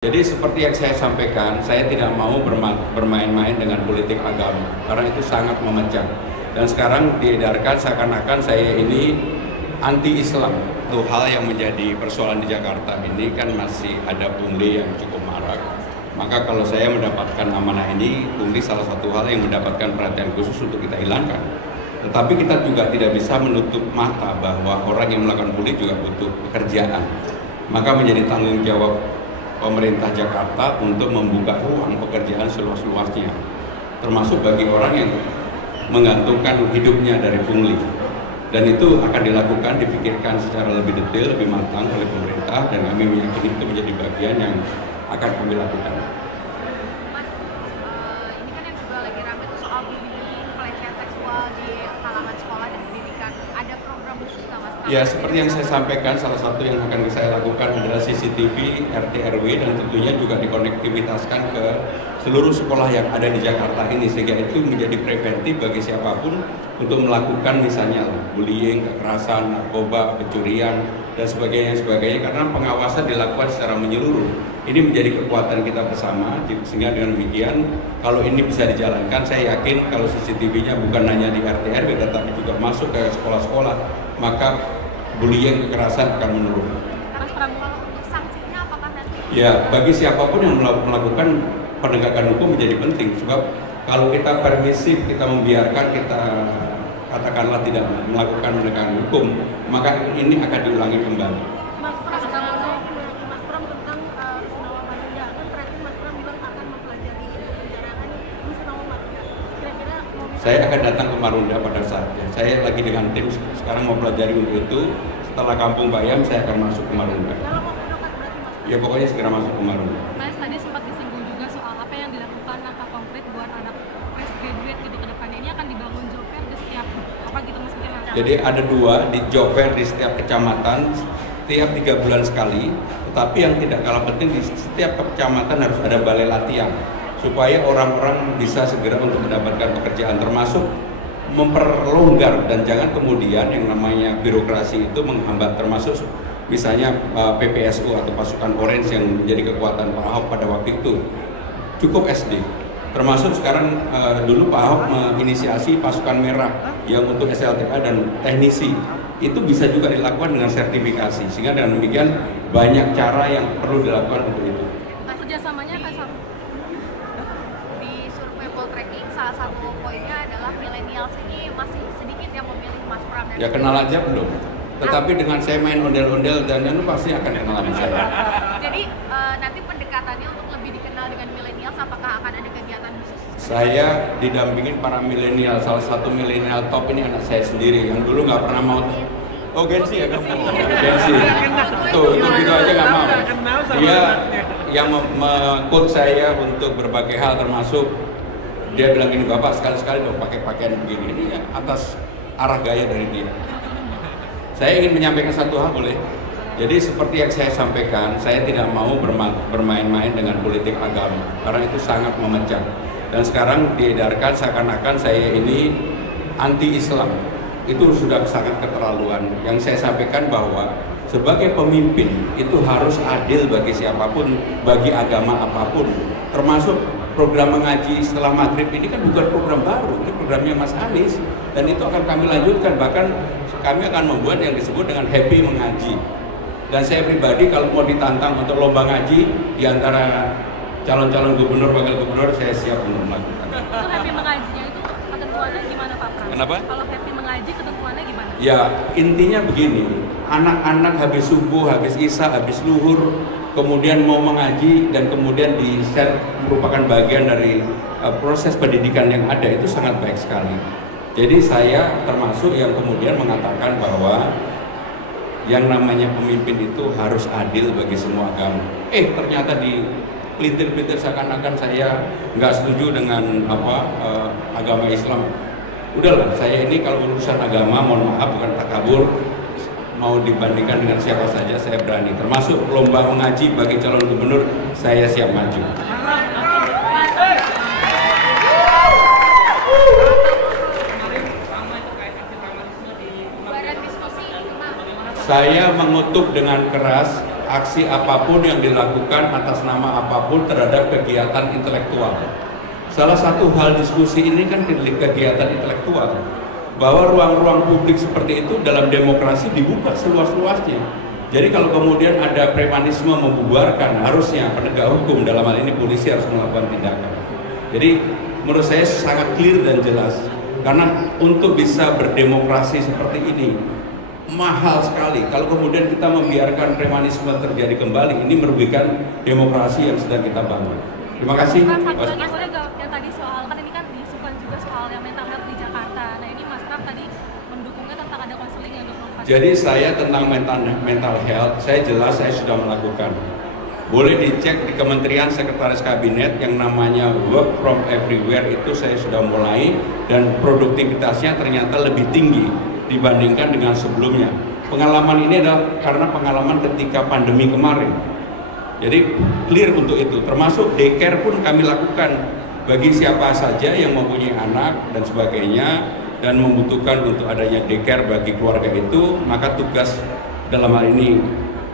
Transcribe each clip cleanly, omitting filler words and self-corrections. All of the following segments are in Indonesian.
Jadi seperti yang saya sampaikan, saya tidak mau bermain-main dengan politik agama karena itu sangat memecah. Dan sekarang diedarkan seakan-akan saya ini anti-Islam. Itu hal yang menjadi persoalan di Jakarta ini kan masih ada pungli yang cukup marak. Maka kalau saya mendapatkan amanah ini, pungli salah satu hal yang mendapatkan perhatian khusus untuk kita hilangkan. Tetapi kita juga tidak bisa menutup mata bahwa orang yang melakukan pungli juga butuh pekerjaan. Maka menjadi tanggung jawab pemerintah Jakarta untuk membuka ruang pekerjaan seluas-luasnya, termasuk bagi orang yang menggantungkan hidupnya dari pungli. Dan itu akan dilakukan, dipikirkan secara lebih detail, lebih matang oleh pemerintah, dan kami meyakini itu menjadi bagian yang akan kami lakukan. Mas, ini kan yang juga lagi ramai tuh soal bullying, pelecehan seksual di kalangan sekolah dan pendidikan. Ada program khusus nggak, Mas? Ya, seperti yang saya sampaikan, salah satu yang akan saya lakukan adalah CCTV, RT RW, dan tentunya juga dikonektivitaskan ke seluruh sekolah yang ada di Jakarta ini, sehingga itu menjadi preventif bagi siapapun untuk melakukan misalnya bullying, kekerasan, narkoba, pencurian, dan sebagainya, karena pengawasan dilakukan secara menyeluruh. Ini menjadi kekuatan kita bersama, sehingga dengan demikian, kalau ini bisa dijalankan, saya yakin kalau CCTV-nya bukan hanya di RT RW, tetapi juga masuk ke sekolah-sekolah, maka bullying, kekerasan akan menurun. Mas Pram, kalau untuk sanksinya apakah nanti? Ya, bagi siapapun yang melakukan penegakan hukum menjadi penting, sebab kalau kita permisif, kita membiarkan, kita katakanlah tidak melakukan penegakan hukum, maka ini akan diulangi kembali. Mas Pram, Mas Pram tentang Rusunawa Marunda, kan terakhir Mas Pram bilang akan mempelajari penjarahan Rusunawa Marunda. Kira-kira Saya akan datang ke Marunda pada saatnya. Saya lagi dengan tim sekarang mau pelajari untuk itu. Setelah Kampung Bayam, saya akan masuk ke Marunda. kalau mau pendokat berarti Mas? Ya pokoknya segera masuk ke Marunda. Mas, tadi sempat disinggung juga soal apa yang dilakukan langkah konkret buat anak fresh graduate gitu ke depannya. Ini akan dibangun job fair di setiap apa gitu Mas mungkin nanti. Jadi ada 2 di job fair di setiap kecamatan, setiap 3 bulan sekali. Tetapi yang tidak kalah penting, di setiap kecamatan harus ada balai latihan, supaya orang-orang bisa segera untuk mendapatkan pekerjaan, termasuk memperlonggar, dan jangan kemudian yang namanya birokrasi itu menghambat, termasuk misalnya PPSU atau pasukan Orange yang menjadi kekuatan Pak Ahok pada waktu itu. Cukup SD, termasuk sekarang dulu Pak Ahok menginisiasi pasukan merah yang untuk SLTA dan teknisi, itu bisa juga dilakukan dengan sertifikasi, sehingga dengan demikian banyak cara yang perlu dilakukan untuk itu. Mas, kerjasamanya akan sama. Di survei Poltreking salah satu poinnya adalah milenials ini masih sedikit yang memilih Mas Pram. Ya kenal aja belum, tetapi dengan saya main ondel-ondel dan itu pasti akan kenal sama saya. Jadi nanti pendekatannya untuk lebih dikenal dengan milenials, apakah akan ada kegiatan khusus? Saya didampingin para milenial, salah satu milenial top ini anak saya sendiri yang dulu nggak pernah mau. Oh, Gensi ya kamu? Gensi. Tuh gitu aja nggak mau. Dia yang mengkut saya untuk berbagai hal, termasuk dia bilang gini, Bapak sekali-sekali dong pakai pakaian begini. Ini ya, atas arah gaya dari dia. Saya ingin menyampaikan satu hal, boleh? Jadi seperti yang saya sampaikan, saya tidak mau bermain-main dengan politik agama karena itu sangat memecah. Dan sekarang diedarkan seakan-akan saya ini anti-Islam. Itu sudah sangat keterlaluan. Yang saya sampaikan bahwa sebagai pemimpin itu harus adil bagi siapapun, bagi agama apapun, termasuk program mengaji setelah maghrib ini kan bukan program baru, ini programnya Mas Anies, dan itu akan kami lanjutkan, bahkan kami akan membuat yang disebut dengan happy mengaji. Dan saya pribadi kalau mau ditantang untuk lomba ngaji di antara calon-calon gubernur, wakil gubernur, saya siap untuk melakukan. Itu happy mengajinya itu ketentuannya gimana Pak Pram? Kenapa? Kalau happy mengaji ketentuannya gimana? Ya intinya begini, anak-anak habis subuh, habis isya, habis luhur, kemudian mau mengaji dan kemudian di-share merupakan bagian dari proses pendidikan yang ada, itu sangat baik sekali. Jadi saya termasuk yang kemudian mengatakan bahwa yang namanya pemimpin itu harus adil bagi semua agama. Ternyata di pelintir-pelintir seakan-akan saya nggak setuju dengan agama Islam. Udahlah, saya ini kalau urusan agama, mohon maaf, bukan takabur, mau dibandingkan dengan siapa saja saya berani, termasuk lomba mengaji bagi calon gubernur, saya siap maju. Saya mengutuk dengan keras aksi apapun yang dilakukan atas nama apapun terhadap kegiatan intelektual. Salah satu hal diskusi ini kan kegiatan intelektual, bahwa ruang-ruang publik seperti itu dalam demokrasi dibuka seluas-luasnya. Jadi kalau kemudian ada premanisme membubarkan, harusnya penegak hukum, dalam hal ini polisi, harus melakukan tindakan. Jadi menurut saya sangat clear dan jelas, karena untuk bisa berdemokrasi seperti ini mahal sekali. Kalau kemudian kita membiarkan premanisme terjadi kembali, ini merugikan demokrasi yang sedang kita bangun. Terima kasih. Mas, satu lagi boleh gak, yang tadi soal, kan ini kan diisukan juga soal yang mental health di Jakarta. Nah ini Mas Pram tadi mendukungnya tentang ada konseling yang 24 jam. Jadi saya tentang mental health, saya jelas saya sudah melakukan. Boleh dicek di Kementerian Sekretaris Kabinet yang namanya Work from Everywhere, itu saya sudah mulai, dan produktivitasnya ternyata lebih tinggi dibandingkan dengan sebelumnya. Pengalaman ini adalah karena pengalaman ketika pandemi kemarin. Jadi clear untuk itu, termasuk daycare pun kami lakukan bagi siapa saja yang mempunyai anak dan sebagainya dan membutuhkan untuk adanya daycare bagi keluarga itu, maka tugas dalam hal ini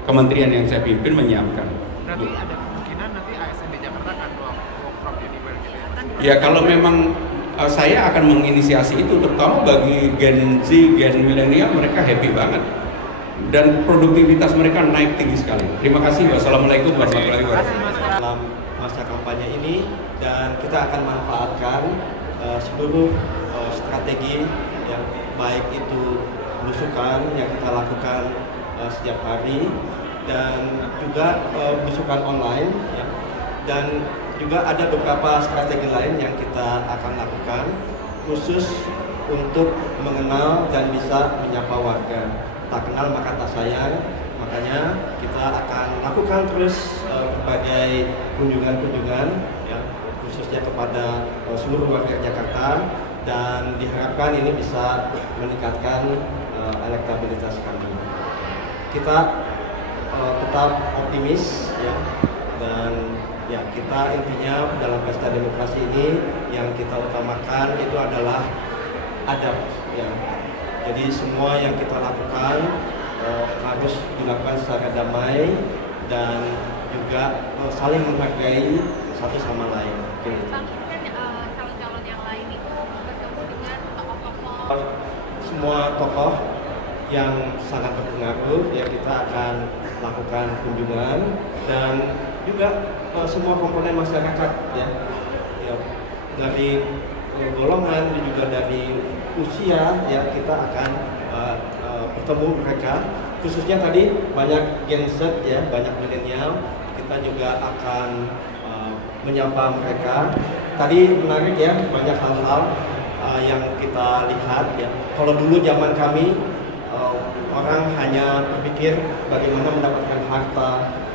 kementerian yang saya pimpin menyiapkan. Berarti ada kemungkinan nanti ASN di Jakarta akan work from anywhere gitu ya? Ya kalau memang saya akan menginisiasi itu, terutama bagi Gen Z, Gen milenial, mereka happy banget. Dan produktivitas mereka naik tinggi sekali. Terima kasih. Wassalamualaikum warahmatullahi wabarakatuh. Dalam masa kampanye ini, dan kita akan manfaatkan seluruh strategi yang baik itu belusukan yang kita lakukan setiap hari, dan juga belusukan online ya. Dan juga ada beberapa strategi lain yang kita akan lakukan khusus untuk mengenal dan bisa menyapa warga. Tak kenal maka tak sayang, makanya kita akan lakukan terus berbagai kunjungan-kunjungan ya, khususnya kepada seluruh warga Jakarta, dan diharapkan ini bisa meningkatkan elektabilitas kami. Kita tetap optimis ya, dan ya kita intinya dalam pesta demokrasi ini yang kita utamakan itu adalah adab ya. Jadi semua yang kita lakukan harus dilakukan secara damai dan juga saling menghargai satu sama lain. Bang, ini kan calon-calon yang lain itu bertemu dengan tokoh-tokoh. Semua tokoh yang sangat berpengaruh ya kita akan lakukan kunjungan, dan juga semua komponen masyarakat ya, dari golongan dan juga dari usia ya, kita akan bertemu mereka, khususnya tadi banyak Gen Z ya, banyak milenial, kita juga akan menyapa mereka. Tadi menarik ya, banyak hal-hal yang kita lihat ya. Kalau dulu zaman kami orang hanya berpikir bagaimana mendapatkan harta,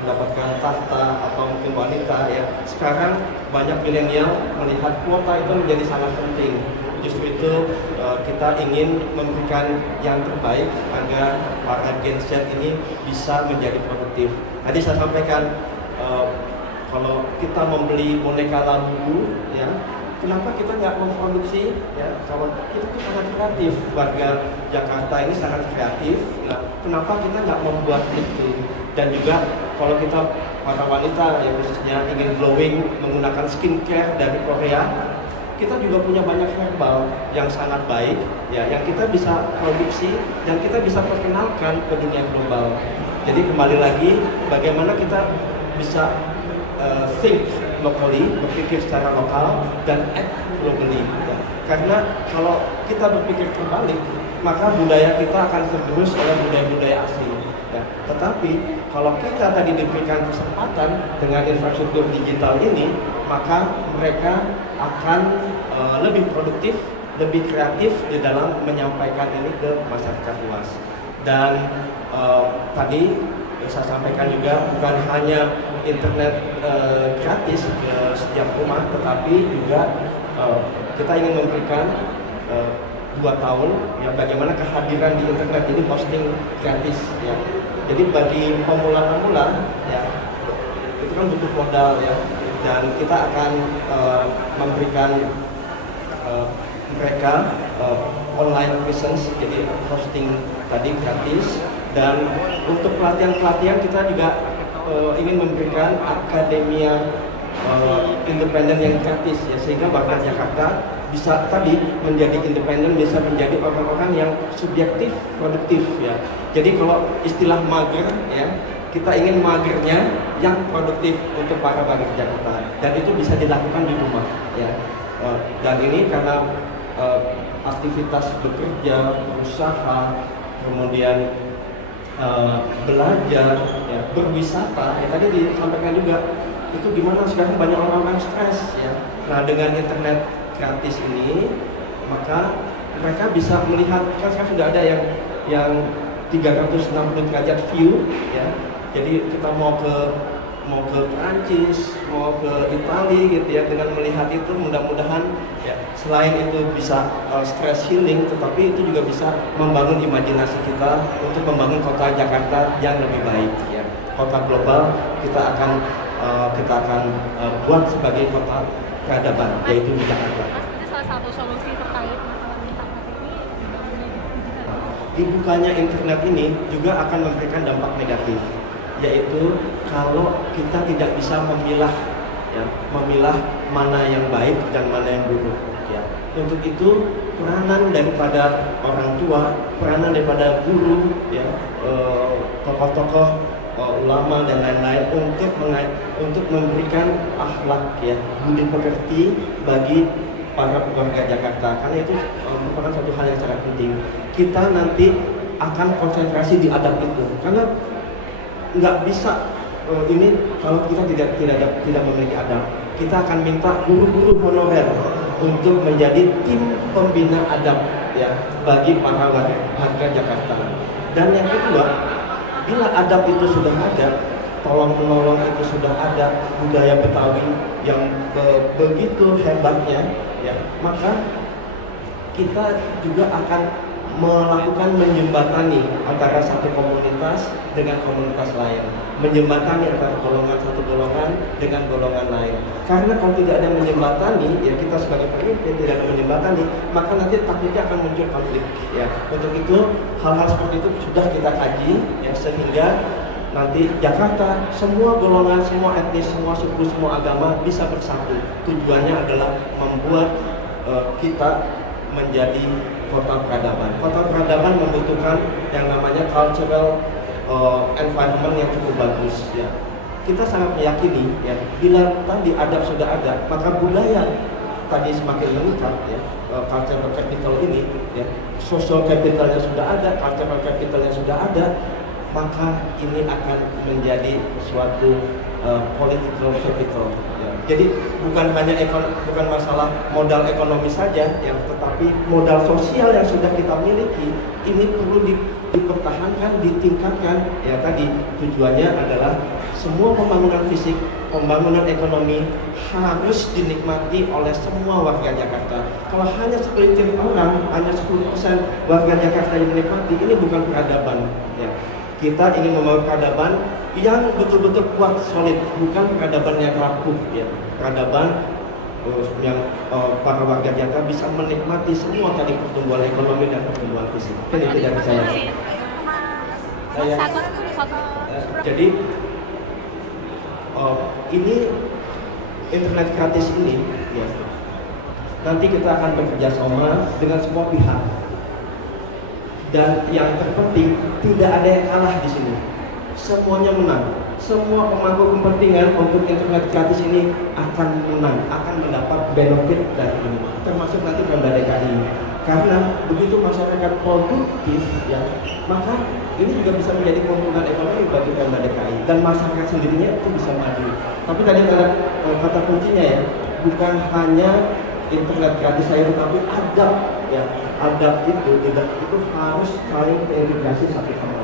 mendapatkan tahta atau mungkin wanita ya. Sekarang banyak milenial melihat kuota itu menjadi sangat penting. Justru itu kita ingin memberikan yang terbaik agar para Gen Z ini bisa menjadi produktif. Tadi saya sampaikan kalau kita membeli boneka labu ya, kenapa kita nggak memproduksi ya? Kalau kita itu sangat kreatif, warga Jakarta ini sangat kreatif. Nah, kenapa kita nggak membuat itu? Dan juga kalau kita para wanita yang khususnya ingin glowing menggunakan skincare dari Korea, kita juga punya banyak herbal yang sangat baik ya, yang kita bisa produksi dan kita bisa perkenalkan ke dunia global. Jadi kembali lagi, bagaimana kita bisa think locally, berpikir secara lokal, dan act globally ya. Karena kalau kita berpikir terbalik, maka budaya kita akan tergerus oleh budaya-budaya asing ya. Tetapi kalau kita tadi diberikan kesempatan dengan infrastruktur digital ini, maka mereka akan lebih produktif, lebih kreatif di dalam menyampaikan ini ke masyarakat luas. Dan tadi saya sampaikan juga bukan hanya internet gratis ke setiap rumah, tetapi juga kita ingin memberikan 2 tahun ya, bagaimana kehadiran di internet ini hosting gratis ya. Jadi bagi pemula-pemula ya, itu kan butuh modal ya, dan kita akan memberikan mereka online presence, jadi hosting tadi gratis. Dan untuk pelatihan-pelatihan kita juga ingin memberikan akademia independen yang gratis ya, sehingga warga Jakarta bisa tadi menjadi independen, bisa menjadi orang-orang yang subjektif, produktif ya. Jadi kalau istilah mager ya, kita ingin magernya yang produktif untuk para warga Jakarta, dan itu bisa dilakukan di rumah ya. Dan ini karena aktivitas bekerja, berusaha, kemudian belajar, ya, berwisata, ya tadi disampaikan juga itu gimana sekarang banyak orang-orang stres ya. Nah dengan internet gratis ini maka mereka bisa melihat, kan sekarang sudah ada yang 360 derajat view ya. Jadi kita mau ke Prancis, mau ke Italia gitu ya, dengan melihat itu mudah-mudahan ya selain itu bisa stress healing, tetapi itu juga bisa membangun imajinasi kita untuk membangun kota Jakarta yang lebih baik ya. Kota global kita akan buat sebagai kota peradaban, yaitu di Jakarta. Mas, itu salah satu solusi terkait masalah internet ini dibangunnya digital. Dibukanya internet ini juga akan memberikan dampak negatif, yaitu kalau kita tidak bisa memilah mana yang baik dan mana yang buruk ya. Untuk itu peranan daripada orang tua, peranan daripada guru ya, tokoh-tokoh, ulama dan lain-lain untuk memberikan akhlak ya, budi pekerti bagi para warga Jakarta, karena itu merupakan satu hal yang sangat penting. Kita nanti akan konsentrasi di adab itu, karena nggak bisa ini kalau kita tidak memiliki adab. Kita akan minta guru-guru honorer untuk menjadi tim pembina adab ya bagi para warga Jakarta. Dan yang kedua, bila adab itu sudah ada, tolong menolong itu sudah ada, budaya Betawi yang begitu hebatnya ya, maka kita juga akan melakukan menjembatani antara satu komunitas dengan komunitas lain, menjembatani antara satu golongan dengan golongan lain. Karena kalau tidak ada menjembatani, ya kita sebagai pemimpin tidak ada menjembatani, maka nanti takutnya akan muncul konflik. Ya, untuk itu hal-hal seperti itu sudah kita kaji, ya sehingga nanti Jakarta semua golongan, semua etnis, semua suku, semua agama bisa bersatu. Tujuannya adalah membuat kita menjadi kota peradaban. Kota peradaban membutuhkan yang namanya cultural environment yang cukup bagus ya. Kita sangat meyakini ya, bila tadi adab sudah ada, maka budaya tadi semakin meningkat ya. Cultural capital ini ya, social capitalnya sudah ada, cultural capitalnya sudah ada, maka ini akan menjadi suatu political capital ya. Jadi bukan hanya bukan masalah modal ekonomi saja ya, tetapi modal sosial yang sudah kita miliki ini perlu dipertahankan, ditingkatkan ya. Tadi tujuannya adalah semua pembangunan fisik, pembangunan ekonomi harus dinikmati oleh semua warga Jakarta. Kalau hanya segelintir orang, hanya 10% warga Jakarta yang menikmati, ini bukan peradaban ya. Kita ingin membangun peradaban yang betul-betul kuat, solid, bukan peradaban yang rapuh ya. Peradaban yang para warga Jakarta bisa menikmati semua tadi pertumbuhan ekonomi dan pertumbuhan fisik. Ini tidak saya. Jadi ini internet gratis ini ya. Nanti kita akan bekerja sama dengan semua pihak. Dan yang terpenting tidak ada yang kalah di sini. Semuanya menang. Semua pemangku kepentingan untuk internet gratis ini akan menang, akan mendapat benefit dari ini, termasuk nanti Pemda DKI. Karena begitu masyarakat produktif, ya, maka ini juga bisa menjadi keuntungan ekonomi bagi Pemda DKI dan masyarakat sendirinya itu bisa maju. Tapi tadi ada kata kuncinya ya, bukan hanya internet gratis saja, tetapi adab ya, adab itu harus saling terintegrasi satu sama lain.